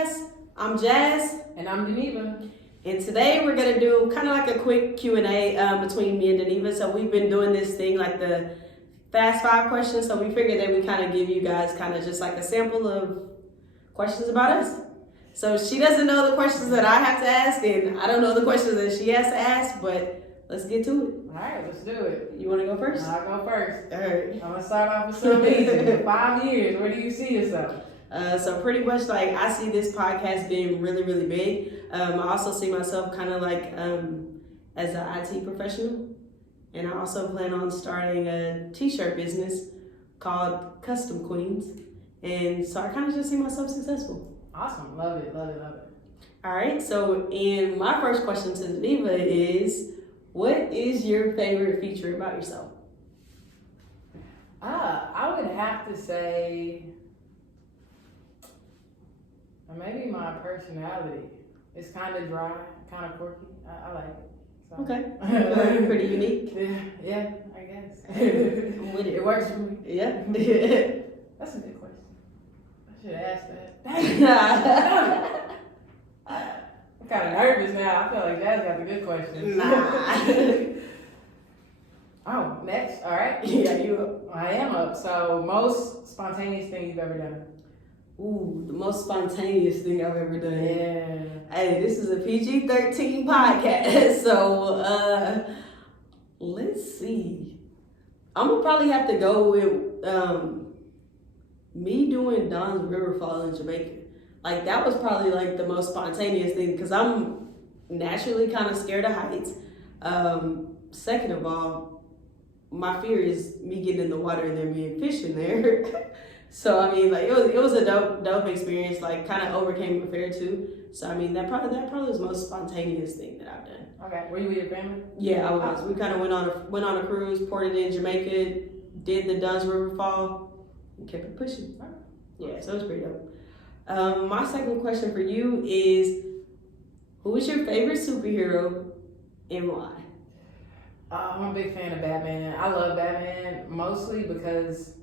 podcast. I'm Jaz. And I'm Deneva. And today we're going to do kind of like a quick Q&A between me and Deneva. So we've been doing this thing like the fast 5 questions. So we figured that we kind of give you guys kind of just like a sample of questions about us. So she doesn't know the questions that I have to ask, and I don't know the questions that she has to ask, but let's get to it. All right, let's do it. You want to go first? I'll go first. All right. I'm going to start off with something easy. 5 years, where do you see yourself? So pretty much like I see this podcast being really, really big. I also see myself kind of like as an IT professional. And I also plan on starting a t-shirt business called Custom Queens. And so I kind of just see myself successful. Awesome. Love it, love it, love it. All right. So in my first question to Deneva is, what is your favorite feature about yourself? I would have to say maybe my personality. It's kind of dry, kind of quirky. I like it. So. Okay. Pretty unique. Yeah, I guess. I'm with it. It works for me. Yeah. That's a good question. I should have asked that. I'm kind of nervous now. I feel like Jaz got the good questions. Nah. Oh, next. All right. Yeah, you up. I am up. So, most spontaneous thing you've ever done? Ooh, the most spontaneous thing I've ever done. Yeah. Hey, this is a PG-13 podcast, so let's see. I'm gonna probably have to go with me doing Don's Riverfall in Jamaica. Like that was probably like the most spontaneous thing because I'm naturally kind of scared of heights. Second of all, my fear is me getting in the water and there being fish in there. So I mean, like it was a dope experience. Like kind of overcame my fear too. So I mean, that probably was the most spontaneous thing that I've done. Okay. Were you with your family? Yeah, I was. We kind of went on a cruise, ported in Jamaica, did the Dunn's Riverfall, and kept it pushing. Yeah, so it was pretty dope. My second question for you is, who is your favorite superhero and why? I'm a big fan of Batman. I love Batman mostly because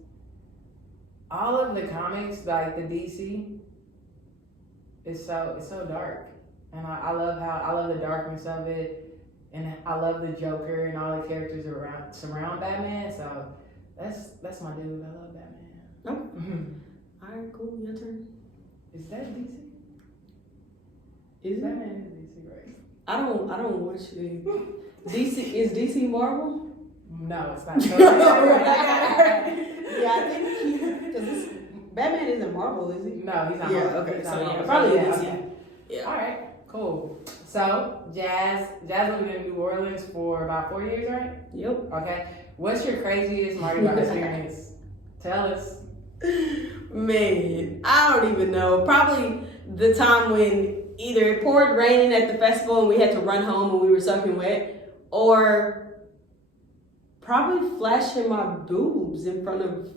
all of the comics, like the DC, it's so dark, and I love the darkness of it, and I love the Joker and all the characters surround Batman. So that's my dude. I love Batman. Okay. All right, cool. Your turn. Is that DC? Is Batman is DC, right? I don't watch it. DC is DC Marvel? No, it's not. Yeah, I think because Batman isn't Marvel, is he? No, he's not. Yeah, Marvel. okay, He's so not yeah, Marvel. probably Yeah, DC. okay. Yeah. All right, cool. So, Jaz lived in New Orleans for about 4 years, right? Yep. Okay. What's your craziest Mardi Gras experience? Tell us. Man, I don't even know. Probably the time when either it poured rain at the festival and we had to run home and we were soaking wet, or probably flashing my boobs in front of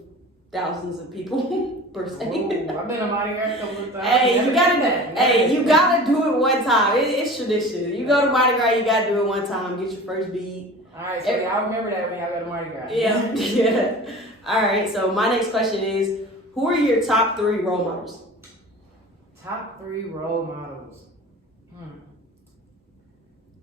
thousands of people per se. Ooh, I've been on Mardi Gras a couple of times. Hey, you gotta do it one time. It's tradition. You go to Mardi Gras, you gotta do it one time. Get your first beat. All right, so y'all remember that when y'all go to Mardi Gras. Yeah, yeah. All right. So my next question is, who are your top 3 role models? Top 3 role models.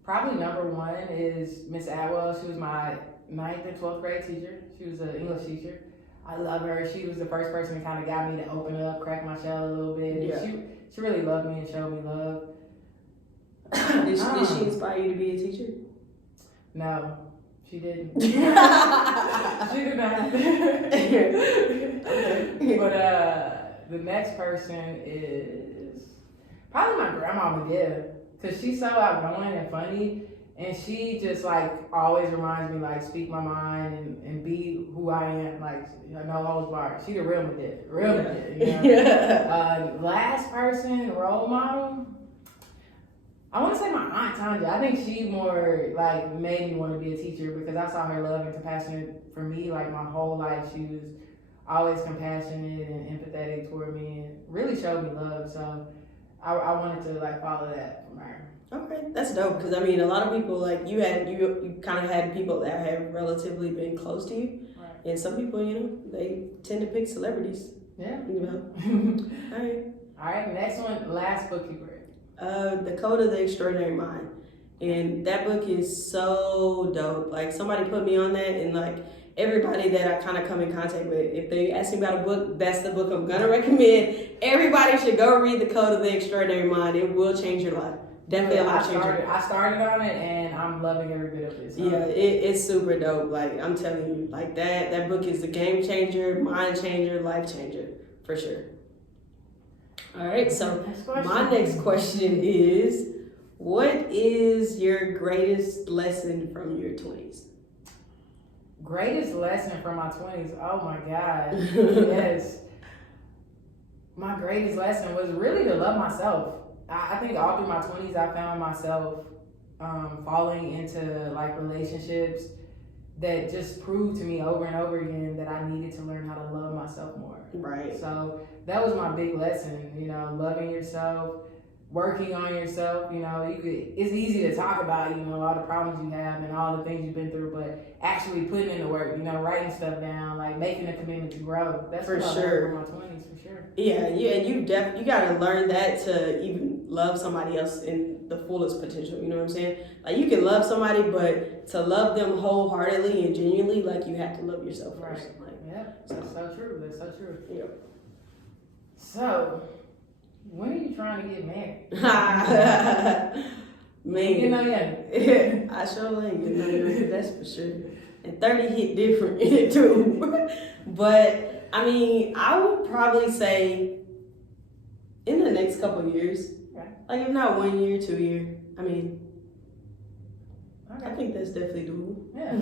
Probably number 1 is Miss Atwell. She was my 9th and 12th grade teacher. She was an English teacher. I love her. She was the first person that kind of got me to open up, crack my shell a little bit. Yeah. She really loved me and showed me love. Did she inspire you to be a teacher? No, she didn't. She did not. But the next person is probably my grandma, yeah, because she's so outgoing and funny, and she just like always reminds me like speak my mind and be who I am, like no holds barred. She the real Madid, Madid. You know? Yeah. Last person, role model. I want to say my Aunt Tanja. I think she more like made me want to be a teacher because I saw her love and compassion for me like my whole life. She was always compassionate and empathetic toward me and really showed me love. So I wanted to like follow that from her. Okay, that's dope because I mean a lot of people like you kind of had people that have relatively been close to you, right. And some people they tend to pick celebrities. Yeah. All right. All right, next one, last book you read. The Code of the Extraordinary Mind. And that book is so dope. Like, somebody put me on that, and like everybody that I kind of come in contact with, if they ask me about a book, that's the book I'm gonna recommend. Everybody should go read The Code of the Extraordinary Mind. It will change your life. Definitely a life changer. I started on it, and I'm loving every bit of it. So. Yeah, it's super dope. Like, I'm telling you, like that book is a game changer, mind changer, life changer, for sure. All right, so my next question is, what is your greatest lesson from your 20s? Greatest lesson from my 20s? Oh my God. Yes. My greatest lesson was really to love myself. I think all through my 20s, I found myself falling into like relationships that just proved to me over and over again that I needed to learn how to love myself more. Right. So that was my big lesson, loving yourself, working on yourself. It's easy to talk about, all the problems you have and all the things you've been through, but actually putting in the work, writing stuff down, like making a commitment to grow. That's for what sure. I learned from my 20s, for sure. Yeah, and you gotta learn that to even love somebody else in the fullest potential. You know what I'm saying? Like, you can love somebody, but to love them wholeheartedly and genuinely, like, you have to love yourself first. Right. Like, Yeah, that's so true. That's so true. Yep. So, when are you trying to get married? Man, You know, yeah. I sure ain't getting married. That's for sure. And 30 hit different too. But I mean, I would probably say in the next couple of years. Okay. Like, if not 1 year, 2 year. I mean, Okay. I think that's definitely doable. Yeah.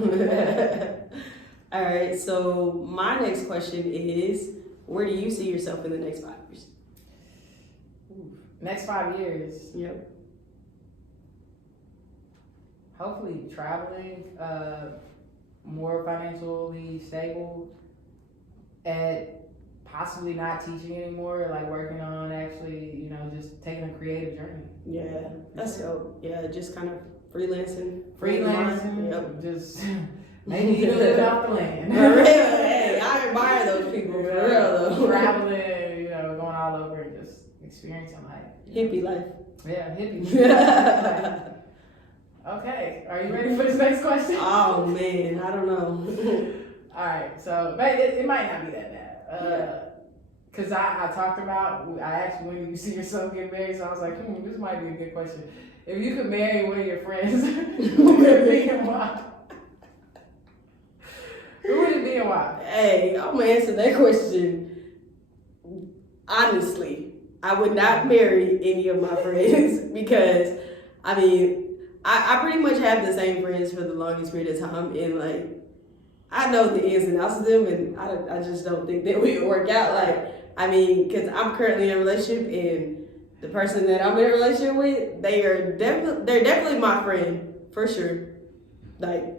All right, so my next question is, where do you see yourself in the next 5 years? Next 5 years. Yep. Hopefully traveling, more financially stable, and possibly not teaching anymore, like working on actually, just taking a creative journey. Yeah, that's dope. Yeah, just kind of freelancing. Yep. Just maybe even live off the land. For real, hey, I admire those people, for real though. Traveling, going all over and just experiencing life. Hippie life. Yeah, hippie. Okay, are you ready for this next question? Oh man, I don't know. All right, so it might not be that bad. Because I talked about, I asked you, when do you see yourself getting married? So I was like, this might be a good question. If you could marry one of your friends, who would it be and why? Who would it be and why? Hey, I'm gonna answer that question. Honestly, I would not marry any of my friends because, I mean, I pretty much have the same friends for the longest period of time, and like, I know the ins and outs of them, and I just don't think that we would work out. Like, I mean, because I'm currently in a relationship, and the person that I'm in a relationship with, they're definitely my friend, for sure. Like,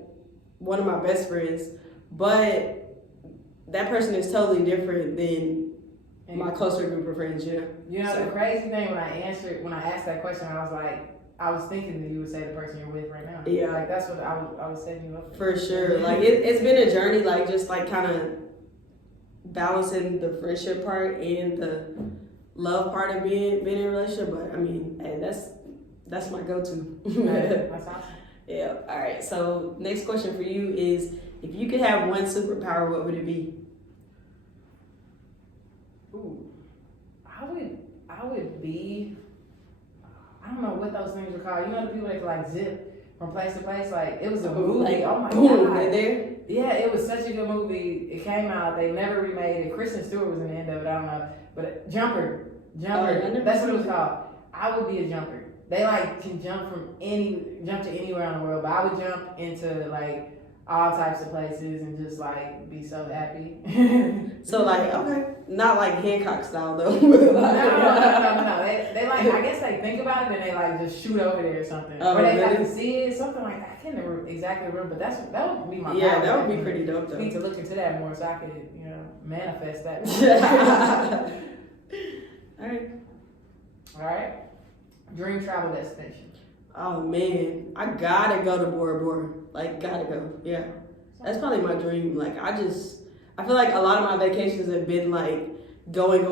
one of my best friends. But that person is totally different than my closer group of friends, The crazy thing, when I asked that question, I was thinking that you would say the person you're with right now. Yeah. Like, that's what I was setting you up for sure. Like, it's been a journey, like, just like kind of balancing the friendship part and the love part of being in a relationship. But I mean, hey, that's my go-to. That's awesome. Yeah. All right. So next question for you is, if you could have one superpower, what would it be? Ooh, I would be, I don't know what those things are called. The people that can like zip from place to place. Like, it was a movie. Like, oh my boom, God. right there. Yeah, it was such a good movie. It came out. They never remade it. Kristen Stewart was in the end of it. I don't know. But Jumper. That's what it was called. I would be a jumper. They like can jump to anywhere in the world, but I would jump into like all types of places and just like be so happy. So like, okay, not like Hancock style though. No. They like, I guess they think about it and they like just shoot over there or something. Oh, or they really? like to see it, something like that. I can't remember exactly remember, but that would be my Yeah, power. that would be pretty dope though. I need to look into that more so I could, manifest that. All right. Dream travel destination. Oh man, I gotta go to Bora Bora. Like, gotta go. Yeah, that's probably my dream. Like, I feel like a lot of my vacations have been like going.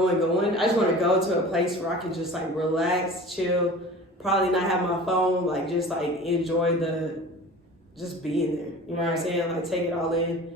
I just want to go to a place where I can just like relax, chill, probably not have my phone, like just like enjoy just being there. You know what I'm saying? Like take it all in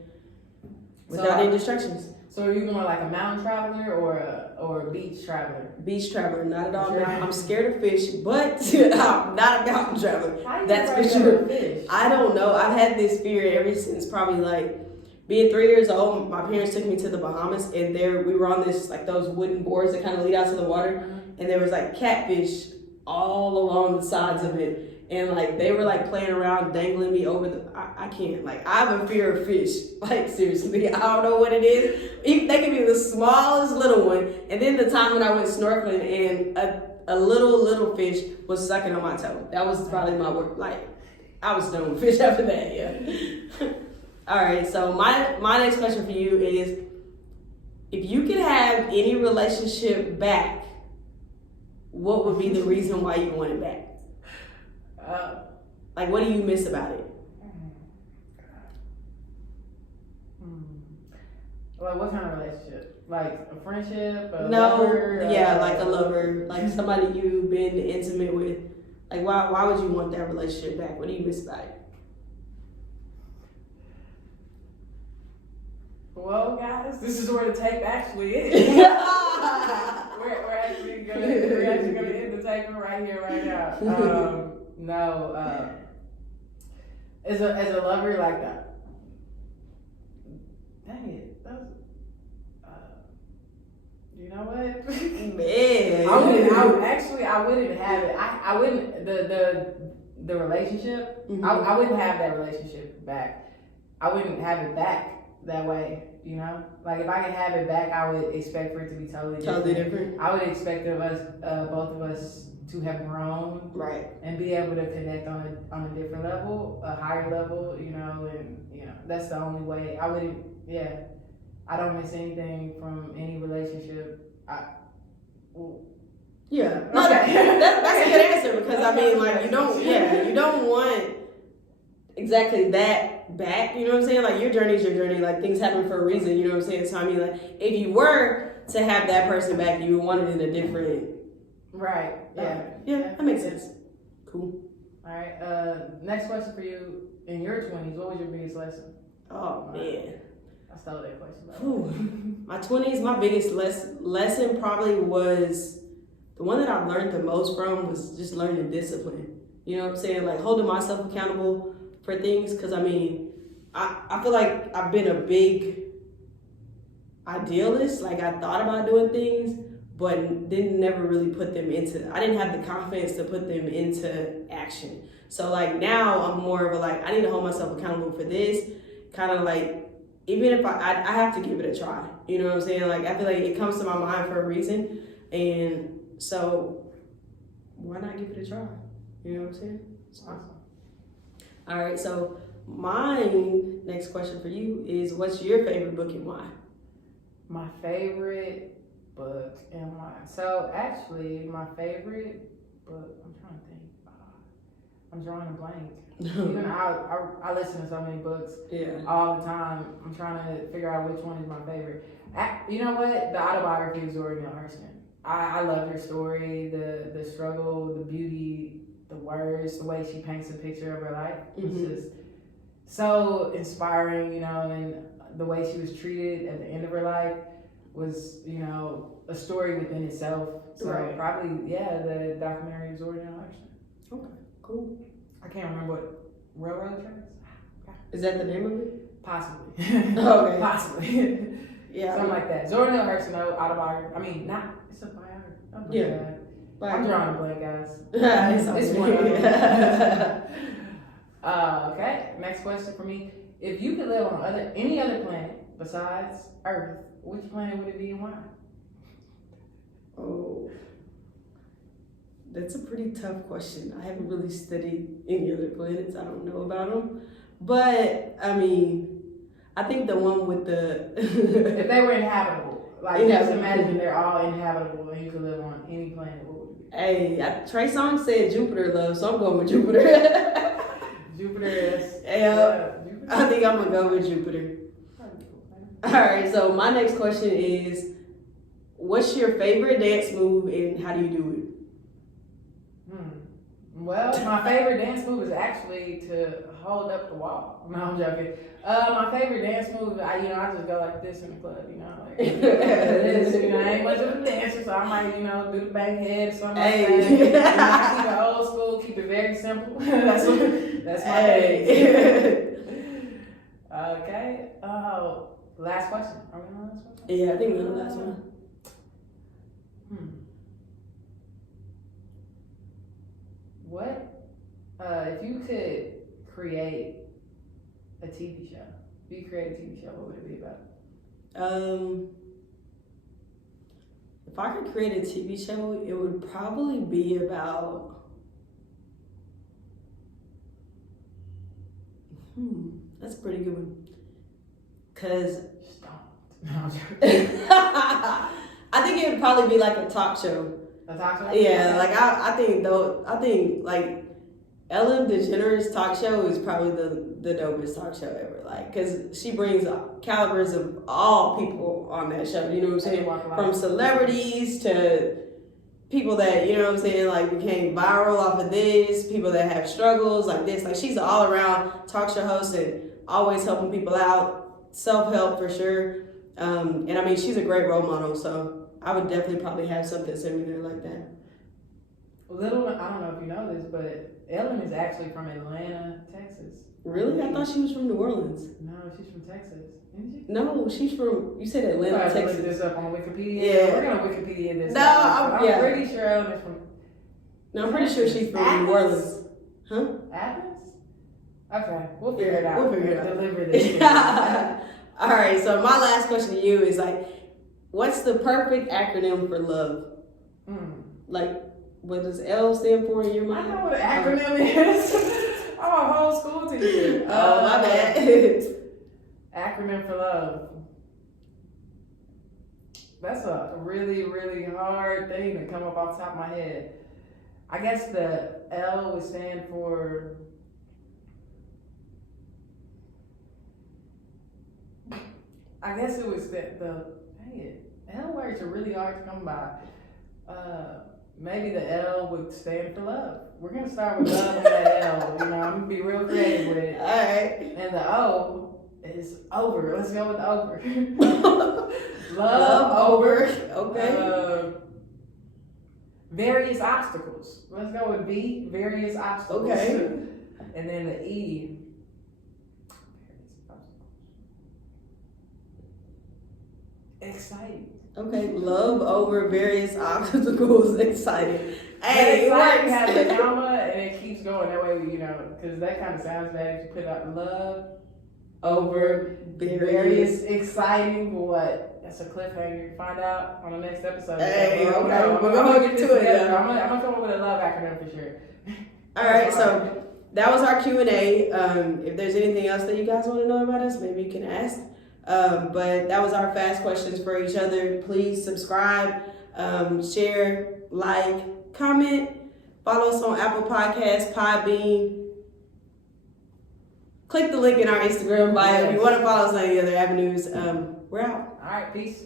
without any distractions. So are you more like a mountain traveler or a beach traveler? Beach traveler, not at all. Sure. I'm scared of fish, but I'm not a mountain traveler. That's for sure. Fish? I don't know. I've had this fear ever since probably like being 3 years old. My parents took me to the Bahamas, and we were on this like those wooden boards that kind of lead out to the water, and there was like catfish all along the sides of it. And like they were like playing around, dangling me over I can't, like I have a fear of fish. Like seriously, I don't know what it is. Even they can be the smallest little one. And then the time when I went snorkeling and a little fish was sucking on my toe. That was probably my work. Like I was done with fish after that. Yeah. All right. So my next question for you is, if you could have any relationship back, what would be the reason why you want it back? Like, what do you miss about it? Like, what kind of relationship? Like a friendship? Lover? Yeah, like a lover. Like somebody you've been intimate with. Like, why would you want that relationship back? What do you miss about it? Well, guys, this is where the tape actually is. we're actually gonna end the tape right here, right now. As a lover, like that. Dang it, that's. You know what? Man, I wouldn't have it. I wouldn't the relationship. Mm-hmm. I wouldn't have that relationship back. I wouldn't have it back that way. You know, like if I could have it back, I would expect for it to be totally different. I would expect of us, both of us, to have grown, right, and be able to connect on a different level, a higher level. You know, and that's the only way. I wouldn't. Yeah, I don't miss anything from any relationship. Yeah, no, okay. that's a good answer, because I mean, like you don't want exactly that back, you know what I'm saying? Like your journey is your journey, like things happen for a reason, you know what I'm saying? So I mean, like if you were to have that person back, you would want it in a different. Right. Yeah. Yeah, that makes sense. Cool. All right. Next question for you. In your 20s, what was your biggest lesson? Oh man, I stole that question. My 20s, my biggest lesson probably was the one that I've learned the most from was just learning discipline. You know what I'm saying? Like holding myself accountable for things, because I mean, I feel like I've been a big idealist. Like I thought about doing things, but didn't never really put them into. I didn't have the confidence to put them into action. So like now I'm more of a like I need to hold myself accountable for this. Kind of like even if I have to give it a try. You know what I'm saying? Like I feel like it comes to my mind for a reason, and so why not give it a try? You know what I'm saying? It's awesome. All right, so my next question for you is, what's your favorite book and why? My favorite book and why? So actually, my favorite book, I'm trying to think. I'm drawing a blank. Even I listen to so many books all the time. I'm trying to figure out which one is my favorite. You know what? The autobiography of Zora Neale Hurston. I love her story, the struggle, the beauty, the words, the way she paints a picture of her life. It's just so inspiring, you know, and the way she was treated at the end of her life was, you know, a story within itself. So probably, the documentary of Zora Neale Hurston. Okay, cool. I can't remember what railroad tracks. Is that the name of it? Possibly. Okay. Possibly. Yeah. Something like that. Zora Neale Hurston, autobiography. I mean, it's a biography. Oh my God. I'm drawing a blank, guys. It's one of them. Okay, next question for me. If you could live on any other planet besides Earth, which planet would it be and why? Oh, that's a pretty tough question. I haven't really studied any other planets. I don't know about them. But, I mean, I think the one with the... if they were inhabitable, like just imagine they're all inhabitable and you could live on any planet, what would it be? Hey, Trey Songz said Jupiter, love, so I'm going with Jupiter. Jupiter is... Jupiter. I think I'm going to go with Jupiter. All right, so my next question is, what's your favorite dance move and how do you do it? Well, my favorite dance move is actually to hold up the wall. No, I'm joking. My favorite dance move, I just go like this in the club, like this. I ain't much of a dancer, so I might, do the back head or something like that. I keep it old school, keep it very simple. that's my thing. Okay. Last question. Are we on the last one? Yeah, I think we're on the last one. What if you could create a TV show? If you create a TV show, what would it be about? If I could create a TV show, it would probably be about. That's a pretty good one. Cause I think it would probably be like a talk show. A talk show? Yeah, like I think like Ellen DeGeneres talk show is probably the dopest talk show ever. Like, cause she brings calibers of all people on that show. You know what I'm saying? From celebrities to people that like became viral off of this. People that have struggles like this. Like she's an all around talk show host and always helping people out. Self help for sure. And I mean she's a great role model. So I would definitely probably have something similar like that. I don't know if you know this, but Ellen is actually from Atlanta, Texas. Really? I thought she was from New Orleans. No, she's from Texas. Isn't she? No, she's from, you said Atlanta, Texas. Look this up on Wikipedia. Yeah. We're going to Wikipedia this. No, I'm pretty sure Ellen is from... No, I'm pretty sure she's from New Orleans. Huh? Athens? Okay, we'll figure it out. We'll figure it out. Deliver this. All right, so my last question to you is like, what's the perfect acronym for love? Like, what does L stand for in your mind? I know what an acronym is. I'm a whole school teacher. Oh, my bad. Acronym for love. That's a really, really hard thing to come up off the top of my head. I guess the L would stand for... I guess it was L words are really hard to come by. Maybe the L would stand for love. We're gonna start with love on that L. I'm gonna be real creative with it. All right. And the O is over. Let's go with over. love over. Okay. Various obstacles. Let's go with V. Various obstacles. Okay. And then the E. Exciting. Okay, love over various obstacles. Exciting. Hey, it exciting works. has a comma and it keeps going. That way, because that kind of sounds bad if you put out love over various exciting. What? That's a cliffhanger. Find out on the next episode. Hey, okay. We're gonna get to it. I'm gonna come up with a love acronym for sure. All right, so that was our Q&A. If there's anything else that you guys want to know about us, maybe you can ask. But that was our fast questions for each other. Please subscribe, share, like, comment, follow us on Apple Podcasts, Podbean. Click the link in our Instagram bio if you want to follow us on any other avenues. We're out. All right, peace.